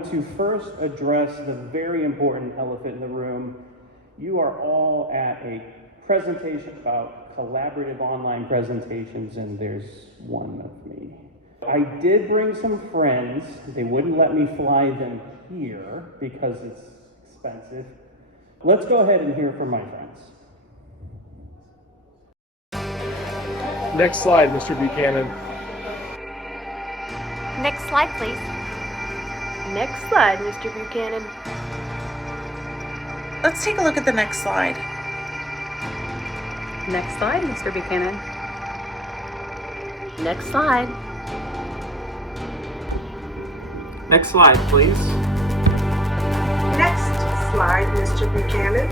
going to first address the very important elephant in the room. You are all at a presentation about collaborative online presentations, and there's one of me. I did bring some friends. They wouldn't let me fly them here because it's expensive. Let's go ahead and hear from my friends. Next slide, Mr. Buchanan. Next slide, please. Next slide, Mr. Buchanan. Let's take a look at the next slide. Next slide, Mr. Buchanan. Next slide. Next slide, please. Next slide, Mr. Buchanan.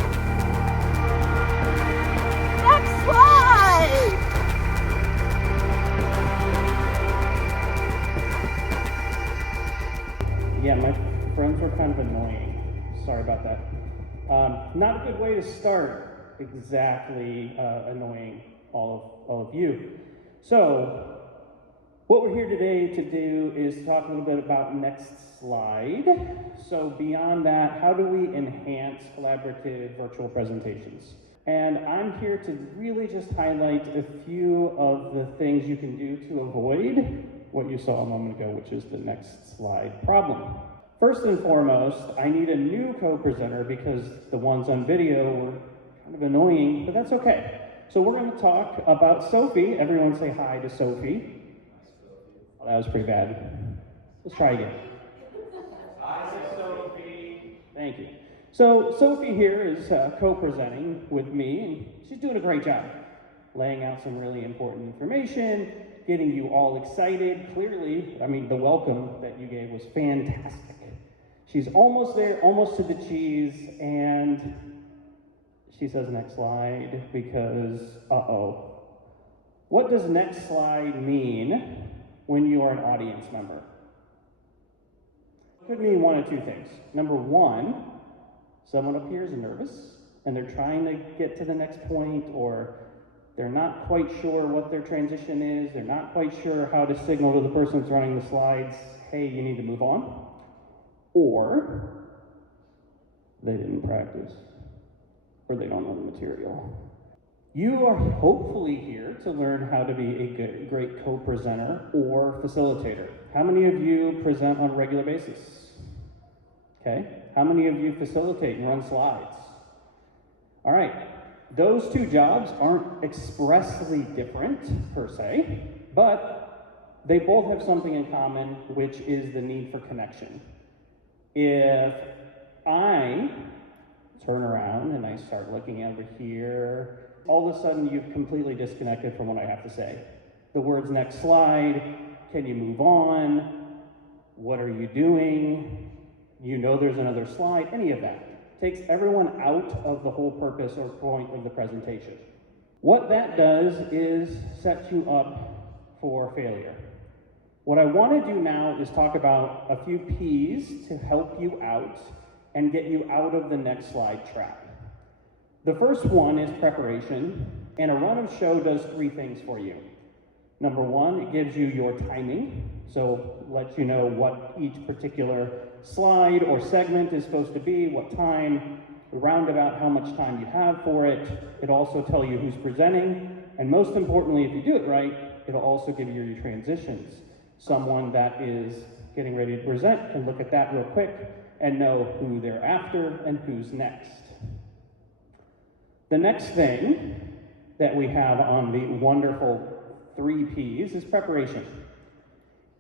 Next slide! Yeah, my friends were kind of annoying. Sorry about that. Not a good way to start exactly annoying all of you. So, what we're here today to do is talk a little bit about next slide. So beyond that, how do we enhance collaborative virtual presentations? And I'm here to really just highlight a few of the things you can do to avoid what you saw a moment ago, which is the next slide problem. First and foremost, I need a new co-presenter because the ones on video were kind of annoying, but that's okay. So we're going to talk about Sophie. Everyone say hi to Sophie. Oh, that was pretty bad. Let's try again. Hi to Sophie. Thank you. So Sophie here is co-presenting with me, and she's doing a great job, laying out some really important information, getting you all excited. Clearly, I mean, the welcome that you gave was fantastic. She's almost there, almost to the cheese, and she says next slide because, uh-oh. What does next slide mean when you are an audience member? It could mean one of two things. Number one, someone up here is nervous, and they're trying to get to the next point, or they're not quite sure what their transition is. They're not quite sure how to signal to the person that's running the slides, hey, you need to move on. Or they didn't practice, or they don't know the material. You are hopefully here to learn how to be a great co-presenter or facilitator. How many of you present on a regular basis? Okay. How many of you facilitate and run slides? All right. Those two jobs aren't expressly different per se, but they both have something in common, which is the need for connection. If I turn around and I start looking over here, all of a sudden you've completely disconnected from what I have to say. The words next slide, can you move on? What are you doing? You know there's another slide, any of that. Takes everyone out of the whole purpose or point of the presentation. What that does is set you up for failure. What I want to do now is talk about a few P's to help you out and get you out of the next slide trap. The first one is preparation, and a run of show does three things for you. Number one, it gives you your timing, so lets you know what each particular slide or segment is supposed to be, what time, roundabout how much time you have for it. It'll also tell you who's presenting, and most importantly, if you do it right, it'll also give you your transitions. Someone that is getting ready to present can look at that real quick and know who they're after and who's next. The next thing that we have on the wonderful 3 Ps is preparation.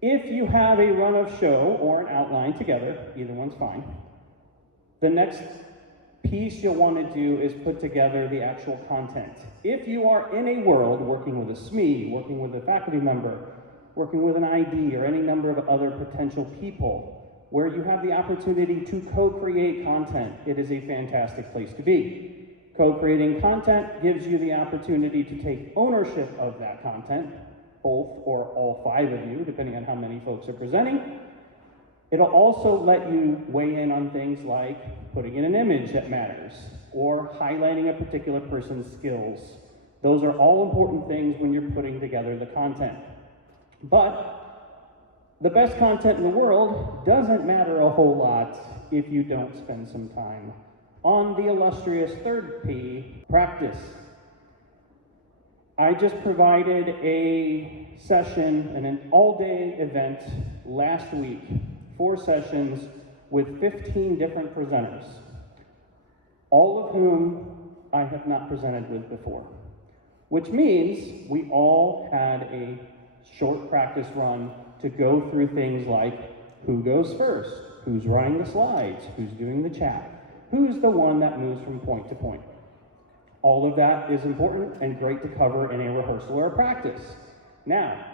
If you have a run of show or an outline together, either one's fine, the next piece you'll want to do is put together the actual content. If you are in a world working with a SME, working with a faculty member, working with an ID or any number of other potential people, where you have the opportunity to co-create content, it is a fantastic place to be. Co-creating content gives you the opportunity to take ownership of that content, both or all 5 of you, depending on how many folks are presenting. It'll also let you weigh in on things like putting in an image that matters, or highlighting a particular person's skills. Those are all important things when you're putting together the content. But The best content in the world doesn't matter a whole lot if you don't spend some time on the illustrious third P, practice. I just provided a session, an all-day event last week, 4 sessions with 15 different presenters, all of whom I have not presented with before, which means we all had a short practice run to go through things like who goes first, who's running the slides, who's doing the chat, who's the one that moves from point to point. All of that is important and great to cover in a rehearsal or a practice. Now,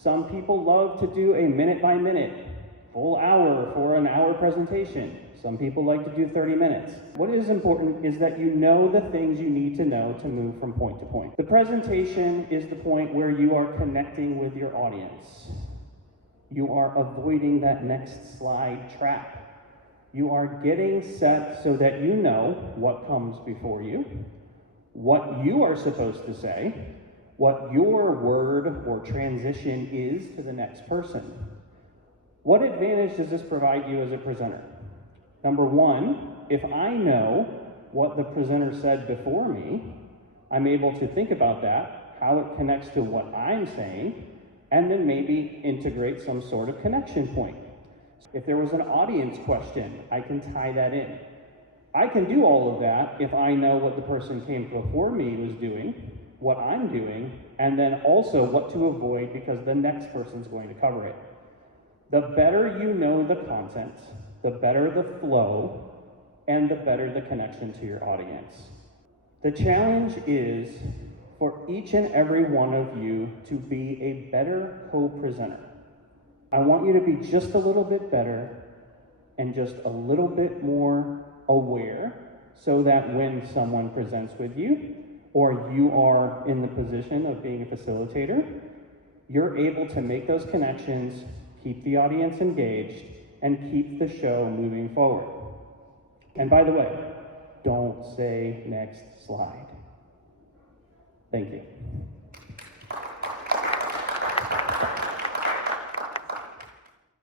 some people love to do a minute-by-minute, full hour for an hour presentation. Some people like to do 30 minutes. What is important is that you know the things you need to know to move from point to point. The presentation is the point where you are connecting with your audience. You are avoiding that next slide trap. You are getting set so that you know what comes before you, what you are supposed to say, what your word or transition is to the next person. What advantage does this provide you as a presenter? Number one, if I know what the presenter said before me, I'm able to think about that, how it connects to what I'm saying, and then maybe integrate some sort of connection point. If there was an audience question, I can tie that in. I can do all of that if I know what the person came before me was doing, what I'm doing, and then also what to avoid because the next person's going to cover it. The better you know the content, the better the flow, and the better the connection to your audience. The challenge is for each and every one of you to be a better co-presenter. I want you to be just a little bit better and just a little bit more aware so that when someone presents with you or you are in the position of being a facilitator, you're able to make those connections, keep the audience engaged, and keep the show moving forward. And by the way, don't say next slide. Thank you.